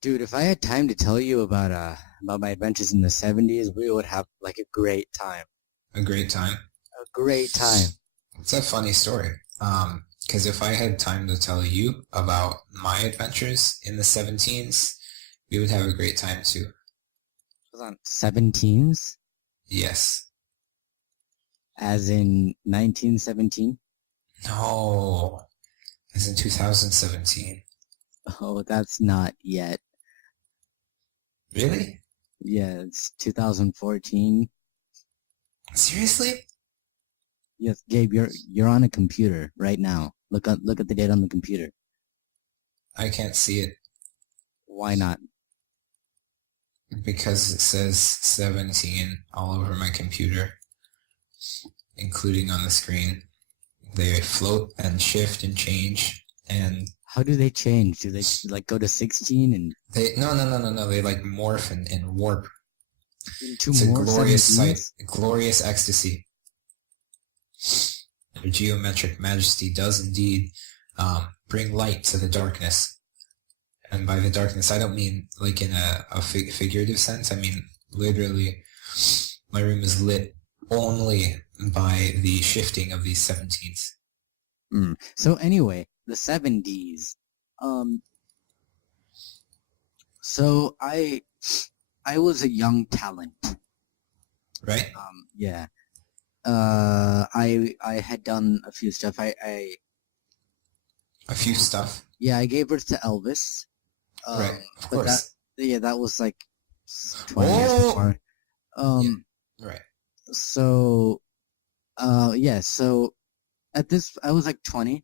Dude, if I had time to tell you about my adventures in the 70s, we would have like a great time. A great time. A great time. It's a funny story. Because if I had time to tell you about my adventures in the 17s, we would have a great time too. Hold on. 17s? Yes. As in 1917? No. It's in 2017. Oh, that's not yet. Really? Yeah, it's 2014. Seriously? Yes, Gabe, you're on a computer right now. Look at the date on the computer. I can't see it Why not? because it says 17 all over my computer, including on the screen. They float and shift and change, and How do they change? Do they like go to 16 and no. They like morph and warp. into It's a more glorious 17s? sight, glorious ecstasy. Their geometric majesty does indeed bring light to the darkness. And by the darkness, I don't mean like in a figurative sense. I mean literally, my room is lit only by the shifting of these 17s. So anyway, the 70s. So I was a young talent. Right? Yeah. I had done a few stuff. A few stuff. Yeah, I gave birth to Elvis. Right, of but course. that was like 20 years before. Yeah, right. So, yeah. So at this, I was like 20.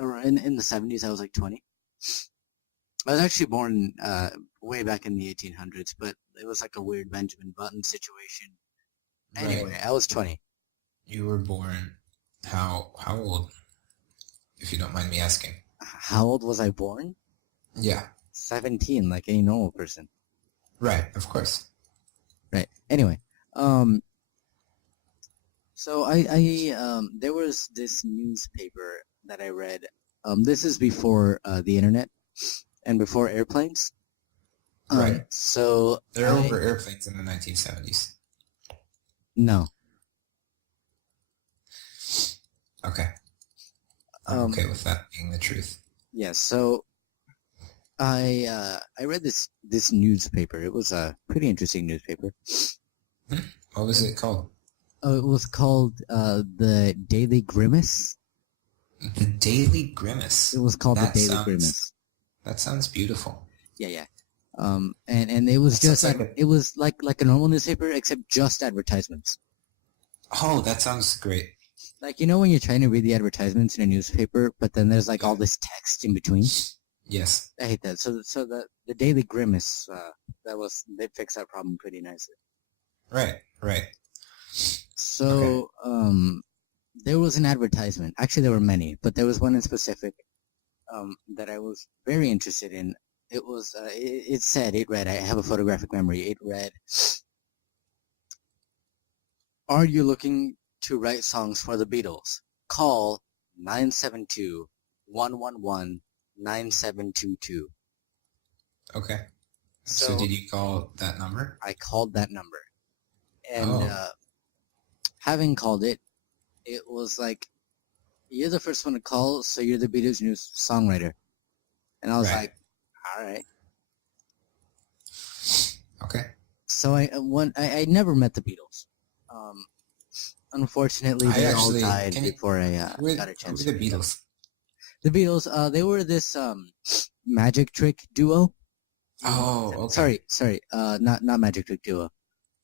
Or in the 70s, I was like 20. I was actually born way back in the 1800s, but it was like a weird Benjamin Button situation. Anyway, Right. I was 20. You were born how old? If you don't mind me asking. How old was I born? Yeah. 17, like any normal person. Right, of course. Right. Anyway, so I there was this newspaper that I read. This is before the internet and before airplanes. Right. So There were airplanes in the 1970s. No. Okay. I'm okay with that being the truth. Yeah, so I read this newspaper. It was a pretty interesting newspaper. What was it called? It was called the Daily Grimace. The Daily Grimace. It was called the Daily Grimace. That sounds beautiful. Yeah. And it was just like it was like a normal newspaper except just advertisements. Oh, that sounds great. Like, you know when you're trying to read the advertisements in a newspaper, but then there's like all this text in between? Yes. I hate that. So the Daily Grimace, they fixed that problem pretty nicely. Right. So, there was an advertisement. Actually, there were many, but there was one in specific that I was very interested in. It was, it read, I have a photographic memory. It read, "Are you looking to write songs for the Beatles? Call 972-111-9722. Okay. So did you call that number? I called that number. And having called it, it was like, you're the first one to call, so you're the Beatles' new songwriter. And I was like, all right. Okay. So I never met the Beatles. Unfortunately, they all died before I got a chance to meet them. The Beatles, they were this magic trick duo. Oh, okay. Sorry. Not magic trick duo.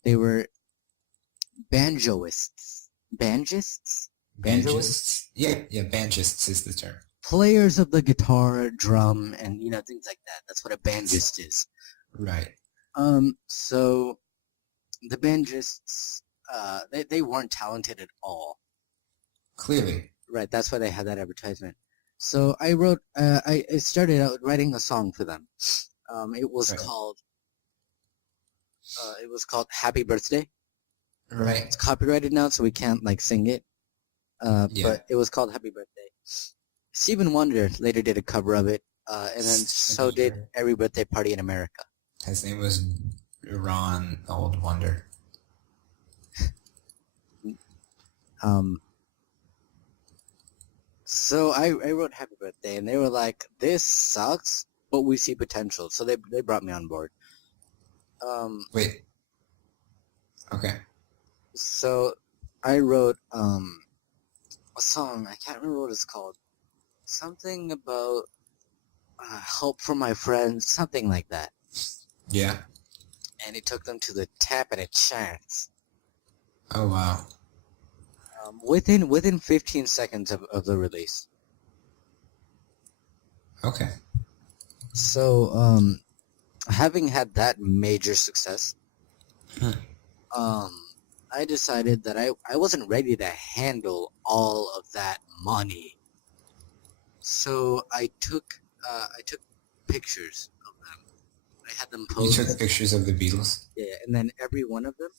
They were banjoists. Banjists? Banjists? Yeah, banjists is the term. Players of the guitar, drum, and things like that. That's what a banjist is. Right. So the banjists, they weren't talented at all. Clearly. Right, that's why they had that advertisement. So I wrote, I started out writing a song for them. It was called Happy Birthday. Right. It's copyrighted now, so we can't sing it. But it was called Happy Birthday. Stephen Wonder later did a cover of it. and then so did every birthday party in America. His name was Ron Old Wonder. So I wrote happy birthday, and they were like, "This sucks, but we see potential." So they brought me on board. Wait. Okay. So I wrote a song. I can't remember what it's called. Something about help from my friends, something like that. Yeah. And it took them to the tap and a chance. Oh wow. Within 15 seconds of the release. Okay. So having had that major success, I decided that I wasn't ready to handle all of that money. So I took pictures of them. I had them posed. You took pictures of the Beatles? Yeah, and then every one of them,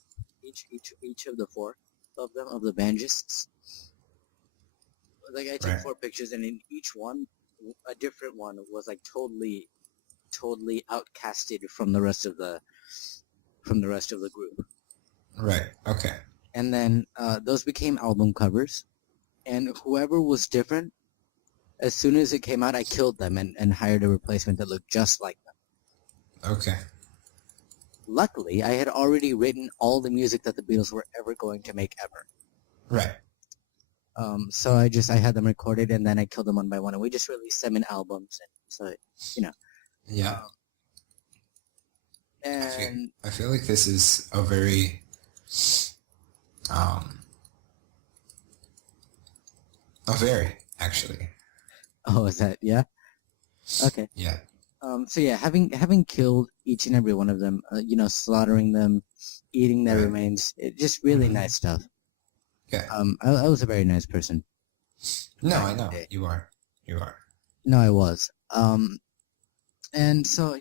each of the four of them, of the bandists, like I took 4 pictures, and in each one, a different one was like totally outcasted from the rest of the group. Right. Okay. And then those became album covers, and whoever was different, as soon as it came out, I killed them and hired a replacement that looked just like them. Okay. Luckily, I had already written all the music that the Beatles were ever going to make ever. Right. So I had them recorded, and then I killed them one by one, and we just released them in albums, and so Yeah. And I feel like this is a very actually. Oh, is that yeah? Okay. Yeah. So yeah, having killed each and every one of them, slaughtering them, eating their remains, it just really nice stuff. Yeah. I was a very nice person. No, I know. You are. No, I was. And so,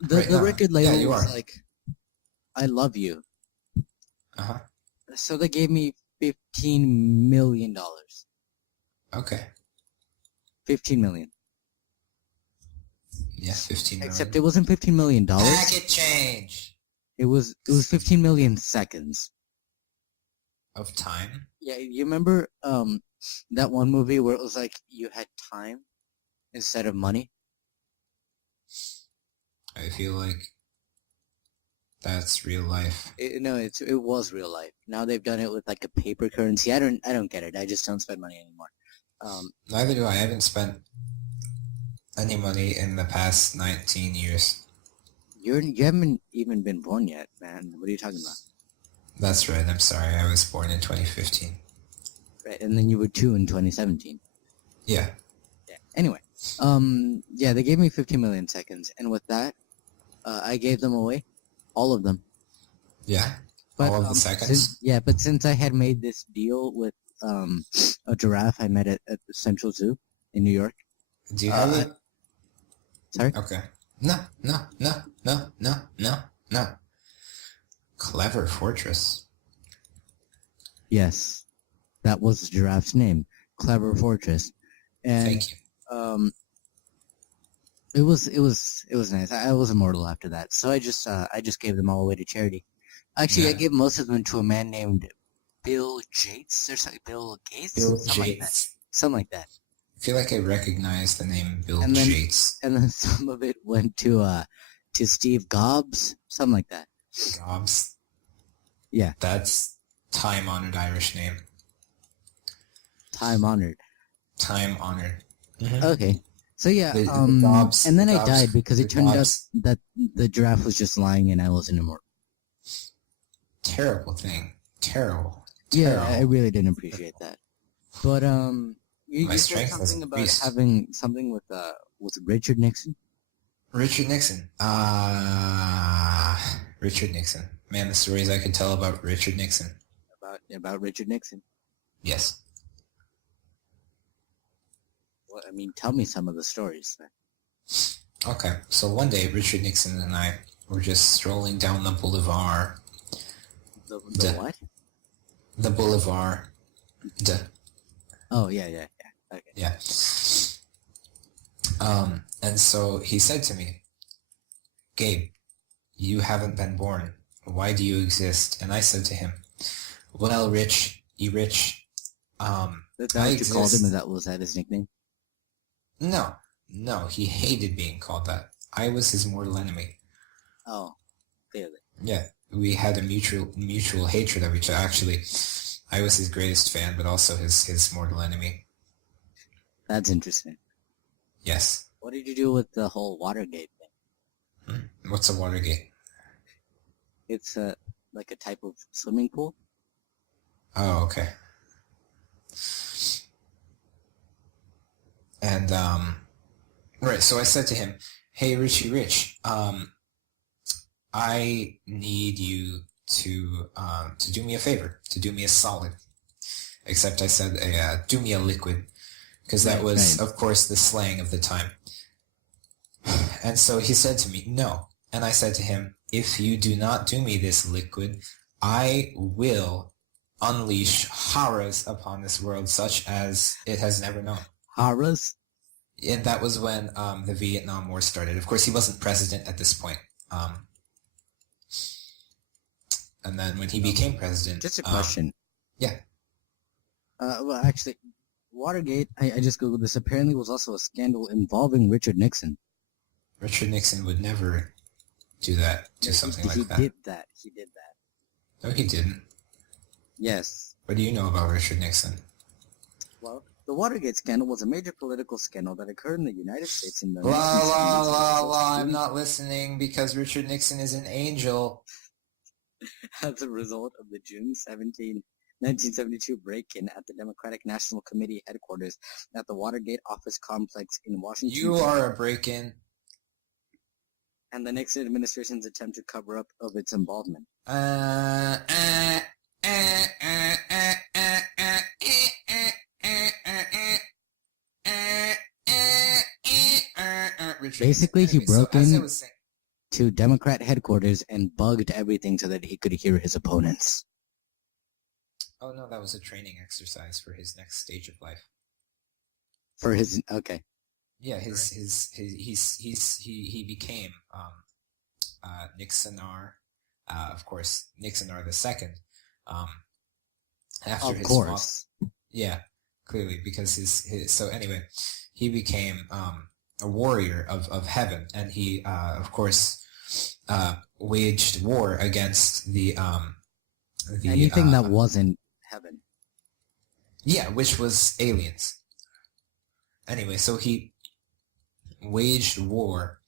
the record label was like, I love you. Uh-huh. So they gave me $15 million. Okay. 15 million. Yeah, 15 million. Except it wasn't $15 million. Packet change. It was 15 million seconds. Of time? Yeah, you remember that one movie where it was like you had time instead of money? I feel like that's real life. It was real life. Now they've done it with like a paper currency. I don't get it. I just don't spend money anymore. Neither do I. I haven't spent any money in the past 19 years. You haven't even been born yet, man. What are you talking about? That's right. I'm sorry. I was born in 2015. Right, and then you were 2 in 2017. Yeah. Yeah. Anyway, they gave me 15 million seconds, and with that, I gave them away, all of them. Yeah. But, all of the seconds. But since I had made this deal with a giraffe I met at the Central Zoo in New York. Do you have it? Sorry? Okay. No. Clever Fortress. Yes, that was the giraffe's name, Clever Fortress. And, thank you. It was nice. I was immortal after that, so I just gave them all away to charity. Actually, I gave most of them to a man named Bill Gates or something. Bill Gates. Something like that. I feel like I recognize the name Bill Gates. And then some of it went to Steve Gobbs, something like that. Gobbs? Yeah. That's time-honored Irish name. Time-honored. Time-honored. Mm-hmm. Okay. So yeah, and then I died because it turned out that the giraffe was just lying and I wasn't immortal. Terrible thing. Terrible. Yeah, I really didn't appreciate that. But you said something about having something with Richard Nixon. Richard Nixon. Richard Nixon. Man, the stories I could tell about Richard Nixon. About Richard Nixon. Yes. Well, I mean, tell me some of the stories then. Okay, so one day Richard Nixon and I were just strolling down the boulevard. The what? The boulevard. Oh, yeah. Okay. Yeah. And so he said to me, Gabe, you haven't been born. Why do you exist? And I said to him, well, Rich, That I what you called him, exist. and was that his nickname? No, he hated being called that. I was his mortal enemy. Oh, clearly. Yeah, we had a mutual hatred of each other. Actually, I was his greatest fan, but also his mortal enemy. That's interesting. Yes. What did you do with the whole Watergate thing? What's a Watergate? It's like a type of swimming pool. Oh, okay. And right, so I said to him, "Hey, Richie Rich, I need you to do me a favor, to do me a solid." Except I said, "Do me a liquid," because that was, of course, the slang of the time. And so he said to me, "No," and I said to him, "If you do not do me this liquid, I will unleash horrors upon this world such as it has never known." Horrors? And that was when the Vietnam War started. Of course, he wasn't president at this point. And then when he became president... Just a question. Yeah. Well, actually, Watergate, I just Googled this, apparently was also a scandal involving Richard Nixon. Richard Nixon would never do that, something like that. He did that. No, he didn't. Yes. What do you know about Richard Nixon? Well, the Watergate scandal was a major political scandal that occurred in the United States in the... I'm not listening because Richard Nixon is an angel. As a result of the June 17, 1972 break-in at the Democratic National Committee headquarters at the Watergate office complex in Washington. You are a break-in. And the Nixon administration's attempt to cover up of its involvement. Basically, he broke in to Democrat headquarters and bugged everything so that he could hear his opponents. Oh no, that was a training exercise for his next stage of life. For his okay. Yeah, he became Nixonar, of course, Nixonar the second. After his course. Yeah, clearly, because his so anyway, he became a warrior of heaven, and he of course waged war against the anything that wasn't heaven. Yeah, which was aliens. Anyway, so he waged war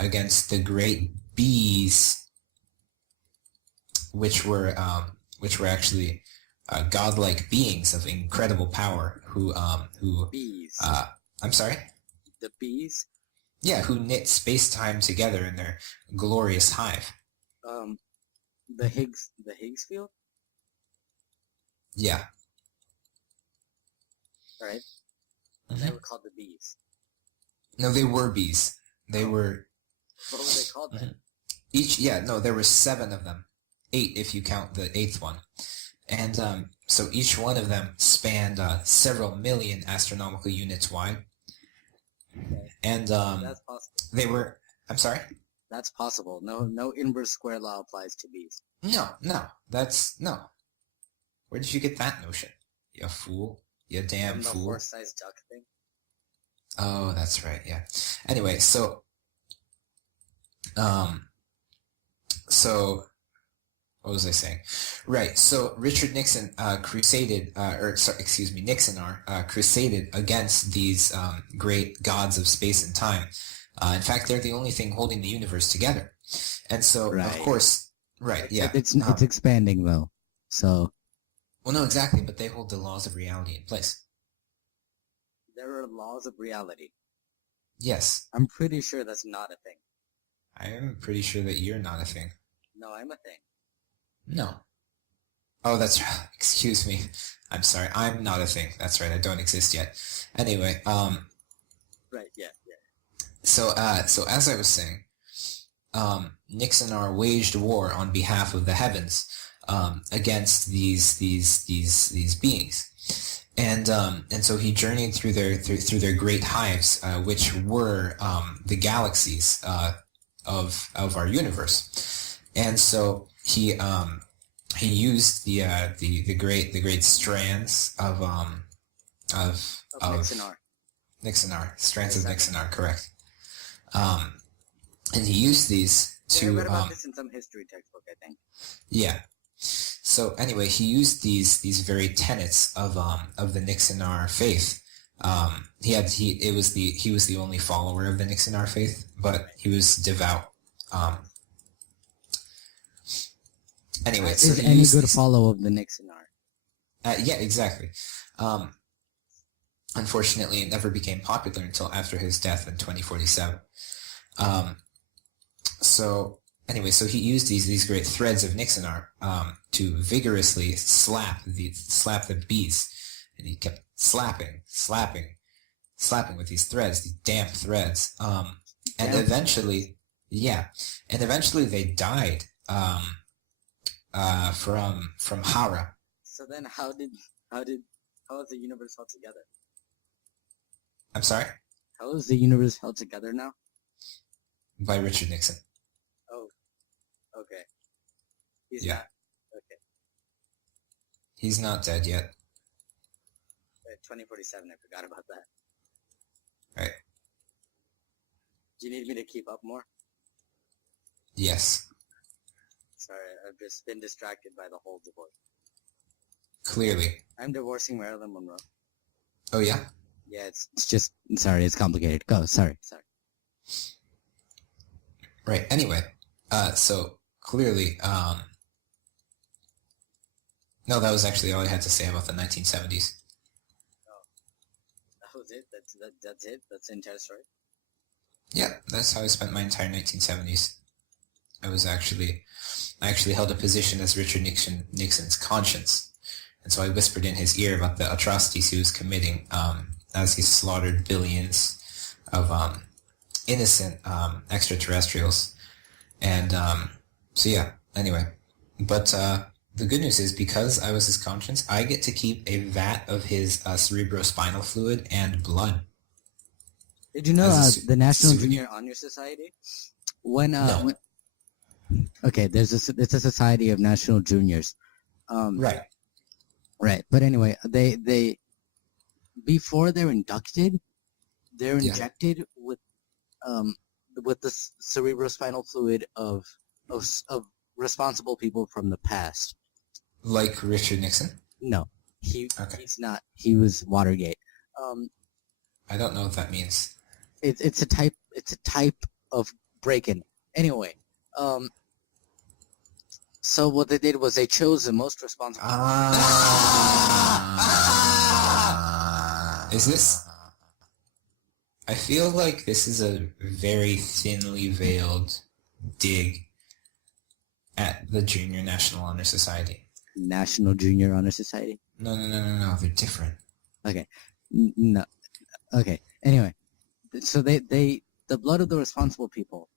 against the great bees, which were actually godlike beings of incredible power who bees. I'm sorry? The bees? Yeah, who knit space-time together in their glorious hive. The Higgs field? Yeah. Right? Mm-hmm. They were called the bees. No, they were bees. They were... What were they called then? There were 7 of them. 8 if you count the 8th one. And so each one of them spanned several million astronomical units wide. Okay. And that's possible. They were... I'm sorry? That's possible. No inverse square law applies to bees. No. Where did you get that notion? You fool. You damn fool. The horse-sized duck thing? Oh, that's right, yeah. Anyway, so what was I saying? Right, so Richard Nixon crusaded against these great gods of space and time. In fact, they're the only thing holding the universe together. And so, of course, right, yeah. It's expanding, though, so... Well, no, exactly, but they hold the laws of reality in place. There are laws of reality. Yes. I'm pretty sure that's not a thing. I am pretty sure that you're not a thing. No, I'm a thing. No. Oh, that's right. Excuse me. I'm sorry. I'm not a thing. That's right. I don't exist yet. Anyway, Right, yeah. So as I was saying, Nixonar waged war on behalf of the heavens against these beings. And so he journeyed through their great hives, which were the galaxies of our universe. And so he used the great strands of Nixonar, strands of Nixonar, correct. And he used these to. I read about this in some history textbook, I think. Yeah. So anyway, he used these very tenets of the Nixonar faith. He was the only follower of the Nixonar faith, but he was devout. Anyway, so is any good follow of the Nixonar? Yeah, exactly. Unfortunately, it never became popular until after his death in 2047. So anyway, so he used these great threads of Nixonar to vigorously slap the bees, and he kept slapping with these threads, these damp threads, and eventually they died from Hara. So then, how is the universe held together? I'm sorry? How is the universe held together now? By Richard Nixon. Oh, okay. He's not. Okay. He's not dead yet. 2047, I forgot about that. Right. Do you need me to keep up more? Yes. Sorry, I've just been distracted by the whole divorce. Clearly. I'm divorcing Marilyn Monroe. Oh, yeah? Yeah, it's just, sorry, it's complicated. Go, sorry. Right, anyway, so clearly, no, that was actually all I had to say about the 1970s. Oh, that was it? That's it? That's the entire story? Yeah, that's how I spent my entire 1970s. I actually held a position as Richard Nixon's conscience. And so I whispered in his ear about the atrocities he was committing as he slaughtered billions of innocent extraterrestrials. And so yeah, anyway. But the good news is, because I was his conscience, I get to keep a vat of his cerebrospinal fluid and blood. Did you know the National Junior Honor Society? No. Okay, it's a society of national juniors. Right. Right. But anyway, they before they're inducted, they're injected with the cerebrospinal fluid of responsible people from the past. Like Richard Nixon? No, he's not. He was Watergate. I don't know what that means. It's a type of break-in. Anyway, so what they did was they chose the most responsible. Is this? I feel like this is a very thinly veiled dig at the Junior National Honor Society. National Junior Honor Society? No, they're different. Okay. No. Okay. Anyway, so the blood of the responsible people,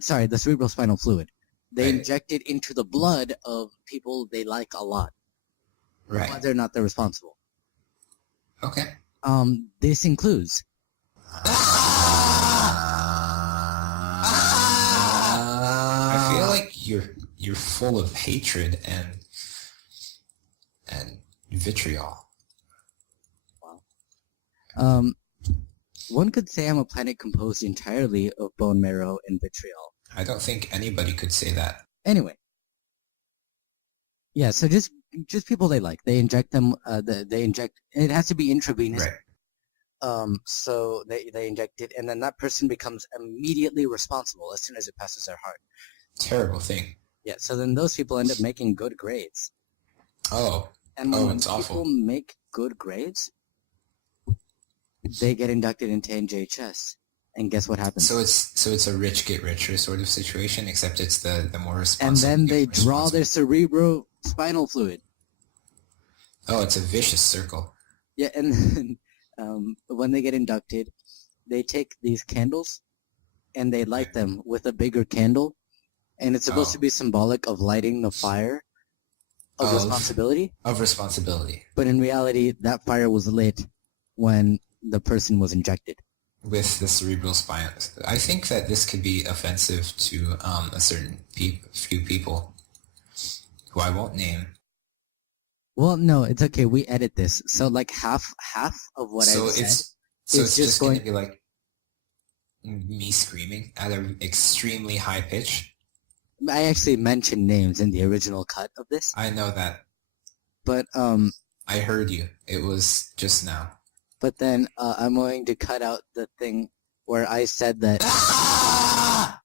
sorry, the cerebrospinal fluid, they inject it into the blood of people they like a lot. Right. Whether or not they're responsible. Okay. This includes... I feel like you're full of hatred and vitriol. Wow. One could say I'm a planet composed entirely of bone marrow and vitriol. I don't think anybody could say that. Anyway. Yeah, so just people they like. They inject them, they inject, it has to be intravenous. Right. So they inject it, and then that person becomes immediately responsible as soon as it passes their heart. Terrible thing. Yeah, so then those people end up making good grades. Oh. And when it's people awful. make good grades, they get inducted into NJHS. And guess what happens? So it's a rich get richer sort of situation, except it's the more responsible. And then they draw their cerebrospinal fluid. Oh, it's a vicious circle. Yeah, and then when they get inducted, they take these candles and they light them with a bigger candle, and it's supposed to be symbolic of lighting the fire of responsibility. Of responsibility. But in reality, that fire was lit when the person was injected. With the cerebral spine. I think that this could be offensive to a certain few people who I won't name. Well, no, it's okay. We edit this, so like half of what I said. So it's just going to be like me screaming at an extremely high pitch. I actually mentioned names in the original cut of this. I know that. But I heard you. It was just now. But then I'm going to cut out the thing where I said that. Ah!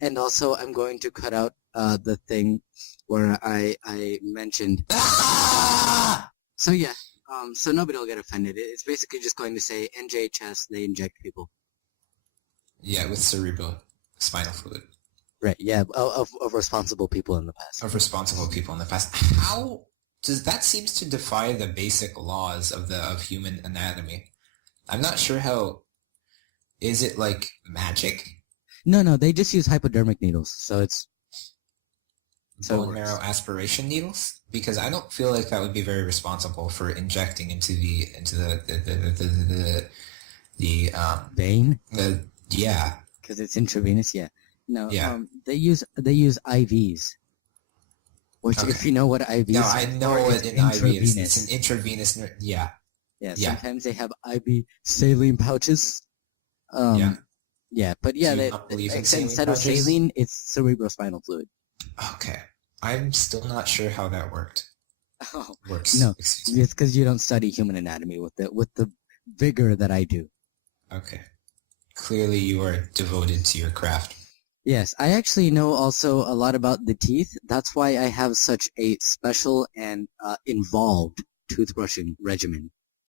And also I'm going to cut out the thing where I mentioned. Ah! So yeah, so nobody will get offended. It's basically just going to say NJHS, they inject people. Yeah, with cerebral spinal fluid. Right, yeah, of responsible people in the past. Of responsible people in the past. How does that seems to defy the basic laws of human anatomy? I'm not sure how. Is it like magic? No, they just use hypodermic needles, so it's Bone marrow aspiration needles? Because I don't feel like that would be very responsible for injecting into the vein. Yeah. Because it's intravenous. Yeah. No. Yeah. They use IVs. Which, Okay. if you know what IVs. No, I know what an IV is. It's an intravenous. Yeah. Yeah. Yeah. Sometimes they have IV saline pouches. Yeah. Yeah, but yeah, Do you not believe in saline instead of pouches? saline, it's cerebrospinal fluid. Okay. I'm still not sure how that worked. Oh, Works. no, Excuse me. it's because you don't study human anatomy with the vigor that I do. Okay. Clearly you are devoted to your craft. Yes, I actually know also a lot about the teeth. That's why I have such a special and involved toothbrushing regimen.